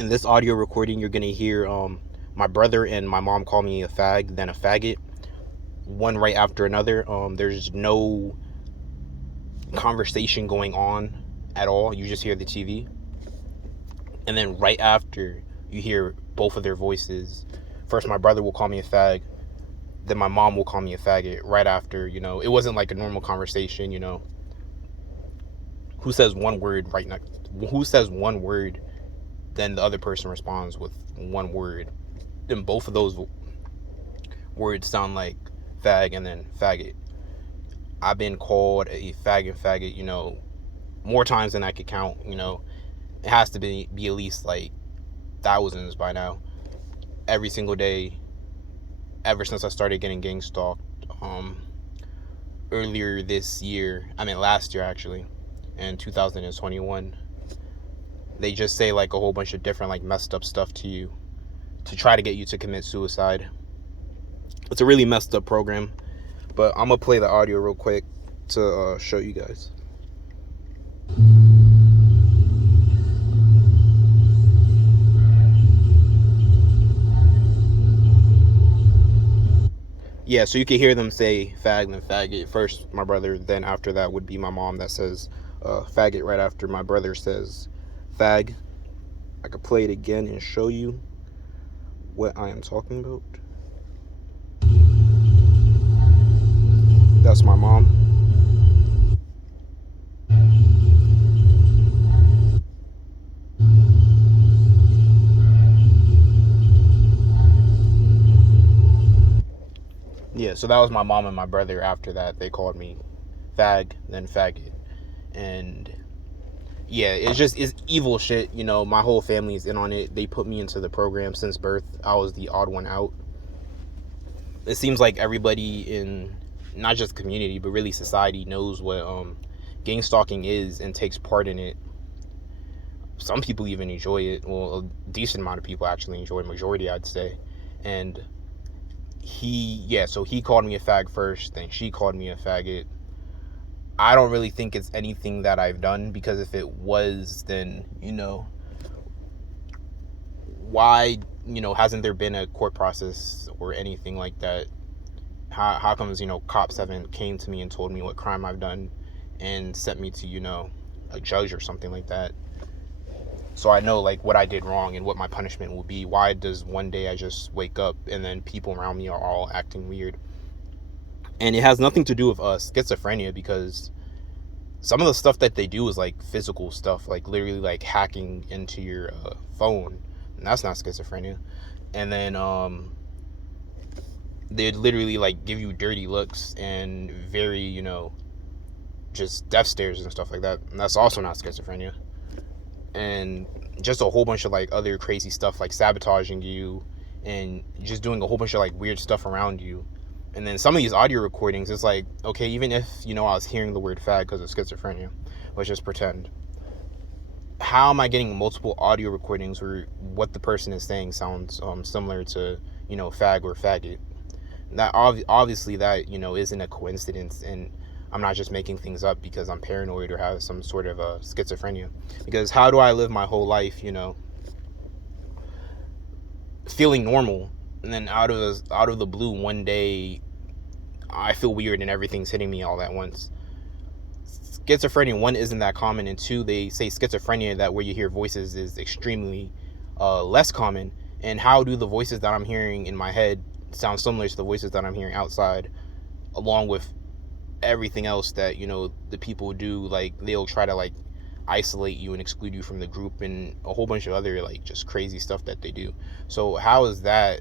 In this audio recording, you're gonna hear my brother and my mom call me a fag, then a faggot, one right after another. There's no conversation going on at all. You just hear the TV, and then right after you hear both of their voices. First, my brother will call me a fag, then my mom will call me a faggot. Right after, it wasn't like a normal conversation. Who says one word right next? Who says one word? Then the other person responds with one word. Then both of those words sound like fag and then faggot. I've been called a faggot, more times than I could count. It has to be at least like thousands by now. Every single day, ever since I started getting gang stalked. Earlier this year, last year actually, in 2021, they just say like a whole bunch of different like messed up stuff to you to try to get you to commit suicide. It's a really messed up program, but I'm gonna play the audio real quick to show you guys. Yeah, so you can hear them say fag then faggot. First my brother, then after that would be my mom that says faggot right after my brother says fag. I could play it again and show you what I am talking about. That's my mom. Yeah, so that was my mom and my brother. After that, they called me fag, then faggot. And yeah, it's evil shit. My whole family is in on it. They put me into the program since birth. I was the odd one out. It seems like everybody in not just community, but really society knows what gang stalking is and takes part in it. Some people even enjoy it. Well, a decent amount of people actually enjoy it. Majority, I'd say. And so he called me a fag first, then she called me a faggot. I don't really think it's anything that I've done, because if it was, then, why, hasn't there been a court process or anything like that? How comes, cops haven't came to me and told me what crime I've done and sent me to, a judge or something like that? So I know like what I did wrong and what my punishment will be. Why does one day I just wake up and then people around me are all acting weird? And it has nothing to do with schizophrenia, because some of the stuff that they do is like physical stuff, like literally like hacking into your phone, and that's not schizophrenia. And then they'd literally like give you dirty looks and very, just death stares and stuff like that, and that's also not schizophrenia. And just a whole bunch of like other crazy stuff, like sabotaging you and just doing a whole bunch of like weird stuff around you. And then some of these audio recordings, it's like, okay, even if I was hearing the word fag because of schizophrenia, let's just pretend, how am I getting multiple audio recordings where what the person is saying sounds similar to fag or faggot? That obviously that isn't a coincidence, and I'm not just making things up because I'm paranoid or have some sort of schizophrenia. Because how do I live my whole life, feeling normal, and then out of the blue one day I feel weird and everything's hitting me all at once? Schizophrenia, one, isn't that common, and two, they say schizophrenia, that where you hear voices, is extremely less common. And how do the voices that I'm hearing in my head sound similar to the voices that I'm hearing outside, along with everything else that the people do? Like they'll try to like isolate you and exclude you from the group, and a whole bunch of other like just crazy stuff that they do. So how is that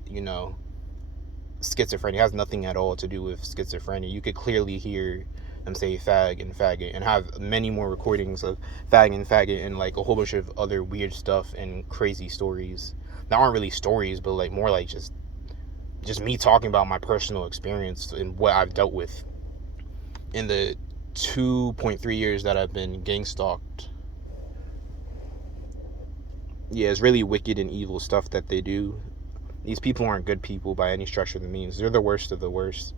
schizophrenia? It has nothing at all to do with schizophrenia. You could clearly hear them say fag and faggot, and have many more recordings of fag and faggot and like a whole bunch of other weird stuff and crazy stories that aren't really stories, but like more like just me talking about my personal experience and what I've dealt with in the 2.3 years that I've been gang stalked. Yeah, it's really wicked and evil stuff that they do. These people aren't good people by any stretch of the means. They're the worst of the worst.